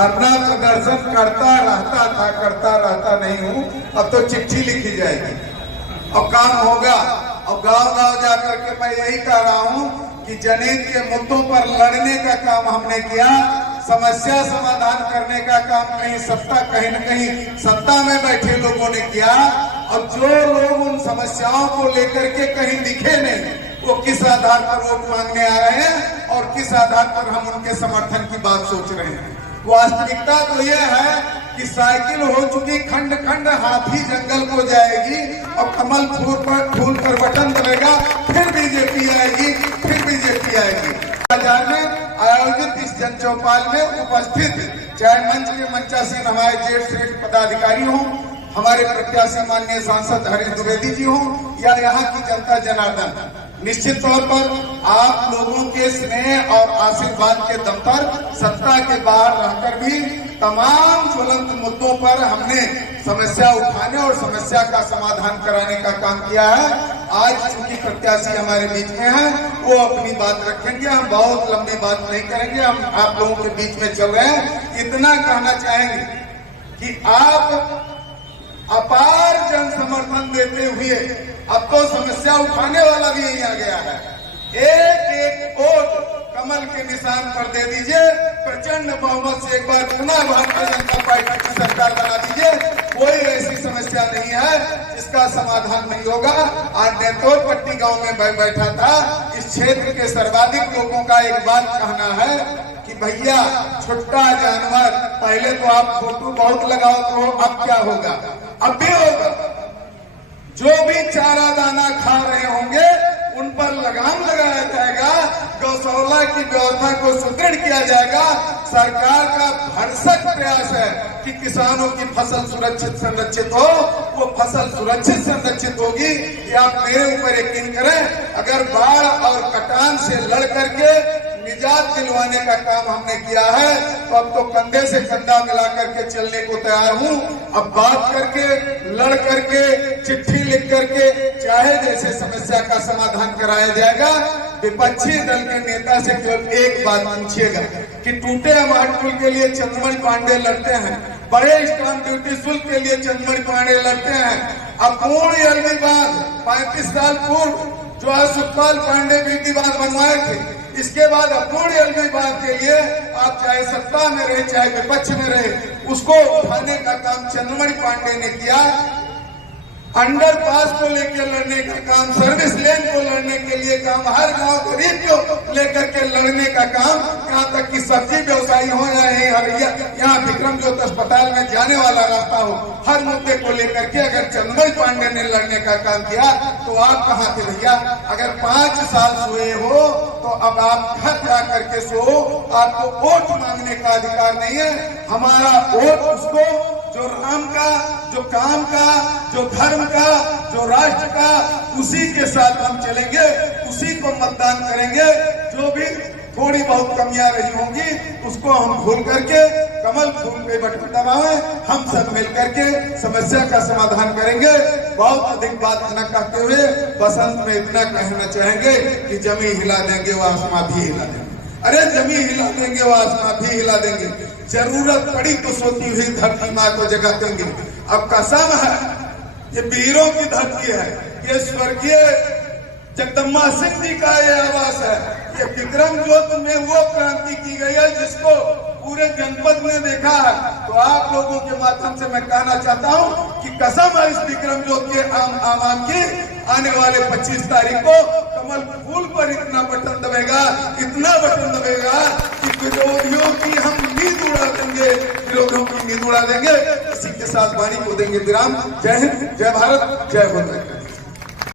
धरना प्रदर्शन करता रहता नहीं हूँ। अब तो चिट्ठी लिखी जाएगी और काम होगा। और गांव जाकर के मैं यही कह रहा हूँ कि जनहित के मुद्दों पर लड़ने का काम हमने किया, समस्या समाधान करने का काम कहीं न कहीं सत्ता में बैठे लोगों ने किया। और जो लोग उन समस्याओं को लेकर के कहीं दिखे नहीं, वो किस आधार पर वोट मांगने आ रहे हैं और किस आधार पर हम उनके समर्थन की बात सोच रहे हैं। वास्तविकता तो यह है कि साइकिल हो चुकी खंड खंड, हाथी जंगल को जाएगी और कमल फूल पर बटन दबेगा, फिर बीजेपी आएगी, फिर बीजेपी आएगी। बाजार में आयोजित इस जन चौपाल में उपस्थित चाहे मंच के मंचासीन हमारे जेठ श्रेष्ठ पदाधिकारी हों, हमारे प्रत्याशी माननीय सांसद हरीश द्विवेदी जी हों या यहाँ की जनता जनार्दन, निश्चित तौर पर आप लोगों के स्नेह और आशीर्वाद के दम पर सत्ता के बाहर रहकर भी तमाम ज्वलंत मुद्दों पर हमने समस्या उठाने और समस्या का समाधान कराने का काम किया है। आज चूंकि प्रत्याशी हमारे बीच में है, वो अपनी बात रखेंगे, हम बहुत लंबी बात नहीं करेंगे, हम आप लोगों के बीच में चल रहे हैं। इतना कहना चाहेंगे कि आप अपार जन समर्थन देते हुए अब तो समस्या उठाने वाला भी यही आ गया है। एक वोट कमल के निशान पर दे दीजिए, प्रचंड बहुमत से एक बार पुनः भारतीय जनता पार्टी की सरकार बना दीजिए। कोई ऐसी समस्या नहीं है जिसका समाधान नहीं होगा। आज नेतौरपट्टी गांव में बैठा था, इस क्षेत्र के सर्वाधिक लोगों का एक बात कहना है कि भैया छुट्टा जानवर, पहले तो आप फोटो बहुत लगाओ तो अब क्या होगा, अब भी होगा। जो भी चारा दाना खा रहे होंगे उन पर लगाम लगाया जाएगा, गौशाला की व्यवस्था को सुदृढ़ किया जाएगा। सरकार का भरसक प्रयास है कि किसानों की फसल सुरक्षित संरक्षित हो, वो फसल सुरक्षित संरक्षित होगी। ये आप मेरे ऊपर यकीन करें। अगर बाढ़ और कटान से लड़ करके निजात दिलवाने का काम हमने किया है तो अब तो कंधे से कंधा मिला करके चलने को तैयार हूँ। अब बात करके, लड़ करके, चिट्ठी लिख करके चाहे जैसे समस्या का समाधान कराया जाएगा। विपक्षी दल के नेता से केवल एक बात पूछिएगा कि टूटे अमाट पुल के लिए चंद्रमणि पांडे लड़ते हैं, बड़े स्टाम्प ड्यूटी शुल्क के लिए चंद्रमणि पांडे लड़ते हैं। अपूर्ण एलवी बांध 35 साल पूर्व जो है सुखपाल पांडे बीटी बांध बनवाए थे, इसके बाद अपूर्ण एलवी बांध के लिए आप चाहे सत्ता में रहे चाहे विपक्ष में रहे, उसको उठाने का काम चंद्रमणि पांडे ने किया। अंडरपास को लेकर लड़ने का काम, सर्विस लेन को लड़ने के लिए काम, हर गांव गरीब को लेकर के लड़ने का काम, यहाँ तक कि सब्जी व्यवसायी हो या यहाँ विक्रम ज्योति अस्पताल में जाने वाला रास्ता हो, हर मुद्दे को लेकर के अगर चंद्रमणि पांडे ने लड़ने का काम किया तो आप कहाँ थे भैया? अगर 5 साल सोए हो तो अब आप घर जा करके सो, आपको वोट मांगने का अधिकार नहीं है। हमारा वोट उसको जो राम का, जो काम का, जो धर्म का, जो राष्ट्र का, उसी के साथ हम चलेंगे, उसी को मतदान करेंगे। जो भी थोड़ी बहुत कमियां रही होंगी उसको हम भूल करके कमल फूल पे बटन दबाएं, हम सब मिल करके समस्या का समाधान करेंगे। बहुत अधिक बात न कहते हुए बसंत में इतना कहना चाहेंगे कि जमी हिला देंगे वो आसमां भी हिला देंगे। अरे जमी हिला देंगे वो आसमां भी हिला देंगे, जरूरत पड़ी तो सोती हुई धरती माँ को जगा देंगे। अब कसम है, ये वीरों की धरती है, ये स्वर्गीय जगदम्बा सिंह जी का ये आवास है। ये विक्रम ज्योत में वो क्रांति की गई है जिसको पूरे जनपद ने देखा है। तो आप लोगों के माध्यम से मैं कहना चाहता हूँ कि कसम है इस विक्रम ज्योत के आवाम की, आने वाले 25 तारीख को कमल फूल पर इतना बटन दबेगा, इतना बटन दबेगा कि विरोधियों की हम नींद उड़ा देंगे, विरोधियों की नींद उड़ा देंगे। इसी के साथ वाणी को देंगे विराम। जय हिंद, जय भारत, जय भूटान।